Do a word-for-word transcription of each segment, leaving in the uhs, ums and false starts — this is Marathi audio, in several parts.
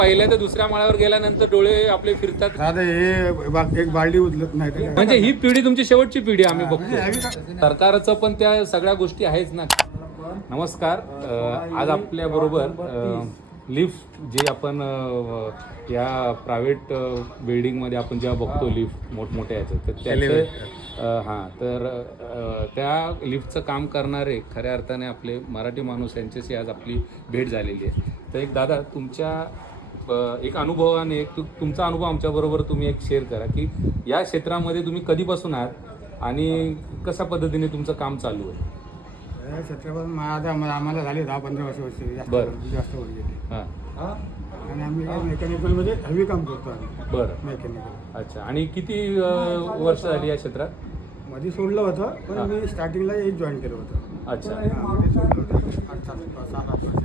पहिल्या तर दुसऱ्या माळ्यावर गेल्यानंतर डोळे आपले फिरतात. दादा हे बा- एक बालडी उचलत नाही तर म्हणजे ही पिढी तुमची शेवटची पिढी आम्ही म्हणजे बघतो. हवी का- सरकारचं पण त्या सगळ्या गोष्टी आहेच ना. नमस्कार. अ, आज आपल्या बरोबर लिफ्ट जे आपण अ, या प्रायव्हेट बिल्डिंगमध्ये आपण जेव्हा बघतो लिफ्ट मोठमोठ्या याचं तर त्याचं हां तर अ, त्या लिफ्टचं काम करणारे खऱ्या अर्थाने आपले मराठी माणूस यांच्याशी आज आपली भेट झालेली आहे. तर एक दादा तुमच्या अ, एक अनुभवाने एक तु- तुमचा अनुभव आमच्याबरोबर तुम्ही एक शेअर करा की या क्षेत्रामध्ये तुम्ही कधीपासून आहात आणि कशा पद्धतीने तुमचं काम चालू आहे. हे छत्रपती महाराज आम्हाला आम्हाला झाले दहा पंधरा वर्ष वर्ष जास्त बरं. जास्त वर गेले हां आणि आम्ही मेकॅनिकल मध्ये हवी काम करतो आम्ही बरं. मेकॅनिकल. अच्छा. आणि किती अ, वर्ष झाली या क्षेत्रात? मध्ये सोडलं होतं हा. पण मी स्टार्टिंगला एक जॉईन केलं होतं. अच्छा. हा, मध्ये सोडलं होतं आठ सात सात आठ वर्ष.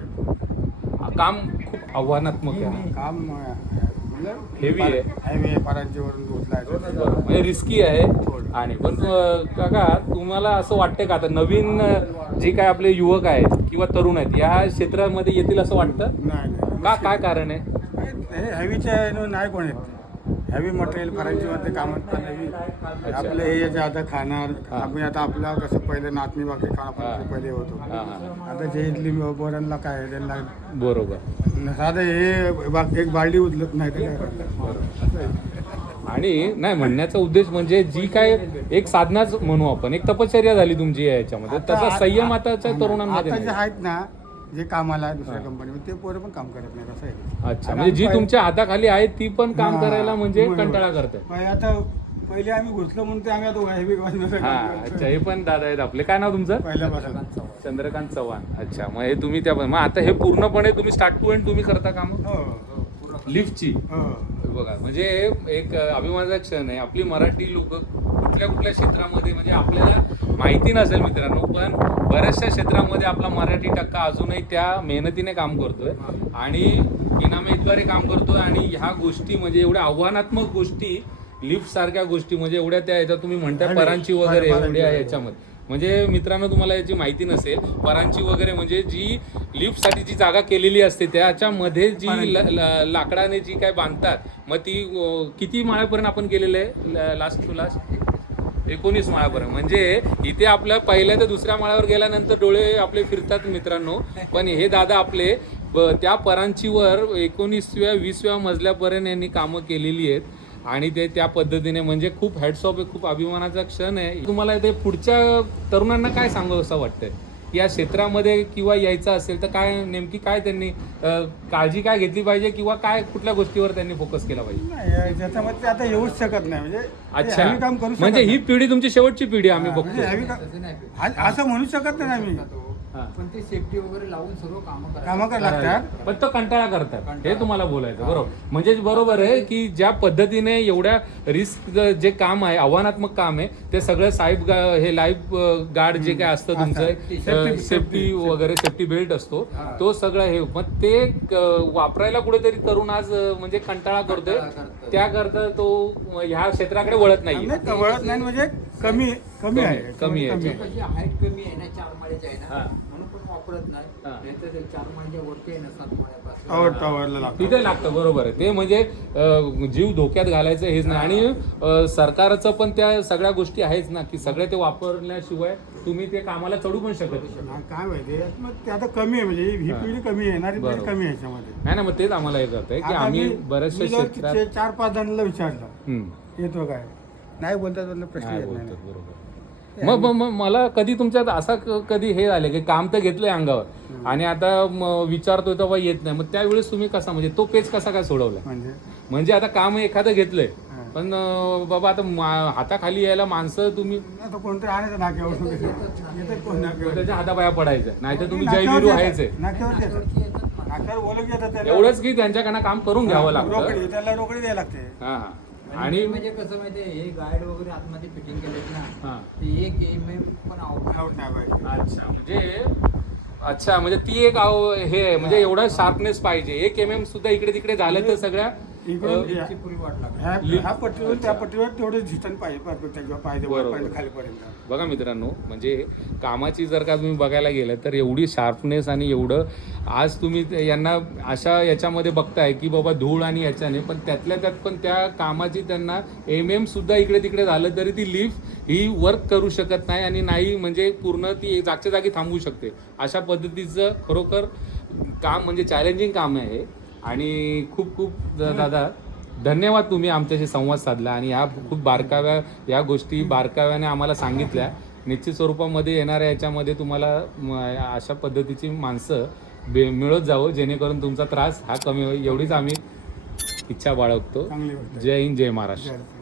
काम खूप आव्हानात्मक आहे ना. काम Heavy आहे. हेवी आहे पारांची वरून उचलायचं. बरं. म्हणजे रिस्की आहे आणि पण अ, काका तुम्हाला असं वाटतं का आता नवीन अ, जे काय आपले युवक आहेत किंवा तरुण आहेत या क्षेत्रामध्ये येतील असं वाटतं नाही नाही का? काय कारण आहे? हे हेवीच्या नाही कोण येत. हेवी मटेरियल फरांची मध्ये कामात पण हेवी आपलं हे जे आता खाणार हा. आपण आता आपला कसं पहिले नाचणी बाकी खाणं हा. आपण पहिले होतो. हां हां आता जे इडली बोरांना काय आहे, त्यांना बरोबर. साधं हे बा- एक बालडी उचलत नाही तर काय करणार? असं आहे. आणि नाही म्हणण्याचा उद्देश म्हणजे जी काय एक साधनाच म्हणू आपण एक तपश्चर्या झाली तुमची या याच्यामध्ये आता- तसा संयम आता- आताच्या तरुणांमध्ये आता जे नाही. आहेत ना जे कामाला आहे दुसऱ्या हा. कंपनीमध्ये ते पोरं पण काम करत नाही असं आहे. अच्छा. आणि म्हणजे जी आम्ही तुमच्या हाताखाली आहे ती पण काम हा, करायला म्हणजे बरोबर. कंटाळा करतात. पहिले आता पहिले आम्ही घुसलो म्हणून ते आम्ही आता हेवी हा. अच्छा. हे पण दादा आहेत आपले. काय नाव तुमचं? पहिल्यापासून चंद्रकांत चव्हाण. अच्छा. मग हे तुम्ही त्या मग आता हे पूर्णपणे तुम्ही स्टार्ट टू एंड तुम्ही करता काम हो हो पूर्ण. लिफ्टची. हो बघा म्हणजे एक अभिमानाचा क्षण आहे. आपली मराठी लोक कुठल्या कुठल्या क्षेत्रामध्ये म्हणजे आपल्याला माहिती नसेल मित्रांनो पण बऱ्याचशा क्षेत्रामध्ये आपला मराठी टक्का अजूनही त्या मेहनतीने काम करतोय आणि इनामेद्वारे काम करतोय आणि ह्या गोष्टी म्हणजे एवढ्या आव्हानात्मक गोष्टी लिफ्ट सारख्या गोष्टी म्हणजे एवढ्या त्या याच्यात तुम्ही म्हणताय परांची वगैरे एवढ्या याच्यामध्ये म्हणजे मित्रांनो तुम्हाला याची माहिती नसेल परांची वगैरे म्हणजे जी लिफ्टसाठी जी जागा केलेली असते त्याच्यामध्ये जी ल- ल- लाकडाने जी काय बांधतात मग ती अं, किती माळ्यापर्यंत आपण केलेलं आहे लास्ट टू लास्ट एकोणीस माळ्यापर्यंत म्हणजे इथे आपल्या पहिल्या तर दुसऱ्या माळ्यावर गेल्यानंतर डोळे आपले फिरतात मित्रांनो पण हे दादा आपले ब- त्या परांचीवर एकोणीसव्या वीसव्या मजल्यापर्यंत यांनी कामं केलेली आहेत आणि ते त्या पद्धतीने म्हणजे खूप हॅट्स ऑफ आहे. खूप अभिमानाचा क्षण आहे. तुम्हाला ते पुढच्या तरुणांना काय सांगावं असं वाटतंय या क्षेत्रामध्ये किंवा यायचं असेल तर काय नेमकी काय त्यांनी अं, काळजी काय घेतली पाहिजे किंवा काय कुठल्या गोष्टीवर त्यांनी फोकस केला पाहिजे? नाही त्याच्यामध्ये ते आता येऊच शकत नाही म्हणजे ते अच्छा. heavy काम करू शकत म्हणजे ही नाही. पिढी तुमची शेवटची पिढी आम्ही हा, बघतो. म्हणजे heavy का- आ- असं म्हणू शकत नाही आम्ही हा. पण ते सेफ्टी वगैरे लावून सर्व कामं करायला कामं करायला लागतात. पण तो कंटाळा करतात हे तुम्हाला बोलायचं बरोबर म्हणजे बरोबर आहे की ज्या पद्धतीने एवढ्या रिस्क जे काम आहे आव्हानात्मक काम आहे ते सगळं साहेब गा- हे लाईफ गार्ड जे काय असतं तुमचं Safety- सेफ्टी वगैरे सेफ्टी बेल्ट असतो तो सगळं हे मग ते क- वापरायला कुठेतरी तरुण आज अं, म्हणजे कंटाळा करतोय करतोय. त्याकरता तो ह्या क्षेत्राकडे वळत नाहीये. नाही, कवळत नाही म्हणजे कमी कमी आहे कमी आहे. कशी हाईट कमी आहे ना चार माळ्याची आहे हा. ना म्हणून पण वापरत नाही हा. नाहीतर ते चार माळ्याच्या वरती आहे ना सात माळ्यापासून टॉवर टॉवरला लागतो. तिथे लागतं बरोबर आहे ते म्हणजे अं, जीव धोक्यात घालायचं हेच नाही आणि अं, सरकारचं पण त्या सगळ्या गोष्टी आहेच ना की सगळे ते वापरल्याशिवाय तुम्ही ते कामाला चढू पण शकत नाही. हा, काय माहिती मग ते आता कमी आहे म्हणजे ही हा. पिढी कमी आहे येणारी पिढी बरोबर. कमी आहे याच्यामध्ये. नाही ना मग तेच आम्हाला हे करतंय की आता आम्ही मी- बऱ्याचशा मी जर क्षेत्रात ते चार पाच जणांना विचारलं हम्म. येतो काय नाही बोलतात बोललं प्रश्न नाही येत नाही बोलतात बरोबर. मग मग- मग मला कधी तुमच्यात असा क- कधी हे झालं की काम तर घेतलंय अंगावर आणि आता म विचारतोय तेव्हा येत नाही मग त्यावेळेस तुम्ही कसा म्हणजे तो पेच कसा काय सोडवला म्हणजे म्हणजे आता काम एखादं घेतलंय हा. पण अं, बाबा आता मा- हाताखाली यायला माणसं तुम्ही आता कोणतरी आणायचं नाक्यावर येतात कोण नाक्यावर त्याच्या हातापाया पडायचं नाहीतर तुम्ही नाक्यावर जयवीरू येतात. व्हायचे नाक्यावर येतात वरती येतात माणसं. नाक्यावर बोलत येतात त्याला. एवढंच की त्यांच्याकडनं काम करून घ्यावं लागतं रोकडी त्याला रोकडी द्यायला लागते. हा आणि आणि म्हणजे कसं माहितीये हे गाईड वगैरे आतमध्ये फिटिंग केलेत हा. ना ते एक एम एम पण आउट आऊट नाही पाहिजे. अच्छा म्हणजे अच्छा म्हणजे ती एक आव- हे आहे म्हणजे एवढा शार्पनेस पाहिजे एक एम एम सुद्धा इकडे तिकडे झालं तर सगळ्या इकडून अ, या- ची पुरी वाट लागली. ह्या लिफ्ट- ह्या पट्टीवर त्या अच्छा. पट्टीवर तेवढे झिटन पाहिजे पाहिजे त्याच्या पाहिजे बरोबर. वरपर्यंत खालीपर्यंत. बघा मित्रांनो, म्हणजे कामाची जर का तुम्ही बघायला गेलं तर एवढी शार्पनेस आणि एवढं आज तुम्ही ते- यांना अशा याच्यामध्ये बघताय की बाबा धूळ आणि याच्याने, पण त्यातल्या त्यात पण त्या कामाची त्यांना एम एम सुद्धा इकडे तिकडे झालं तरी ती लिफ्ट ही वर्क करू शकत नाही आणि नाही म्हणजे पूर्ण ती जागच्या जागी थांबू शकते. अशा पद्धतीचं खरोखर काम म्हणजे चॅलेंजिंग काम आहे आणि खूप खूप द- दादा धन्यवाद, तुम्ही आमच्याशी संवाद साधला आणि ह्या खूप बारकाव्या या गोष्टी बारकाव्याने आम्हाला सांगितल्या. निश्चित स्वरूपामध्ये येणाऱ्या याच्यामध्ये तुम्हाला म, अशा पद्धतीची माणसं बे मिळत जावं जेणेकरून तुमचा त्रास हा कमी होईल, एवढीच आम्ही इच्छा बाळगतो. चांगली गोष्ट आहे. जय हिंद, जय महाराष्ट्र. जय-